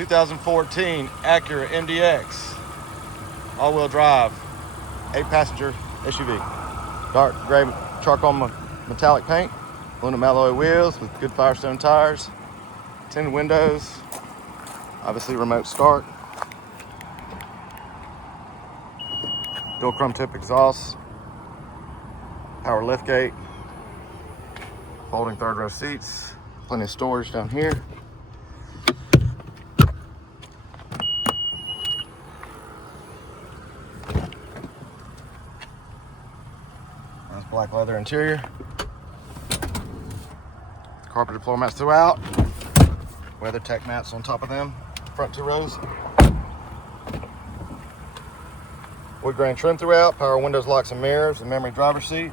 2014 Acura MDX, all-wheel drive, 8-passenger SUV. Dark gray charcoal metallic paint, aluminum alloy wheels with good Firestone tires, tinted windows, obviously remote start, dual chrome tip exhaust, power liftgate, folding third row seats, plenty of storage down here. Nice black leather interior. Carpeted floor mats throughout. WeatherTech mats on top of them. Front 2 rows. Wood grain trim throughout. Power windows, locks, and mirrors. And memory driver's seat.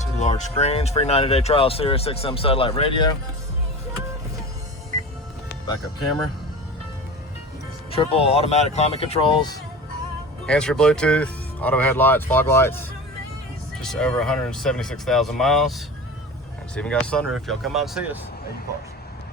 Two large screens. Free 90-day trial. Sirius XM satellite radio. Backup camera. Triple automatic climate controls, hands-free Bluetooth, auto headlights, fog lights, just over 176,000 miles. And it's even got a sunroof. Y'all come out and see us.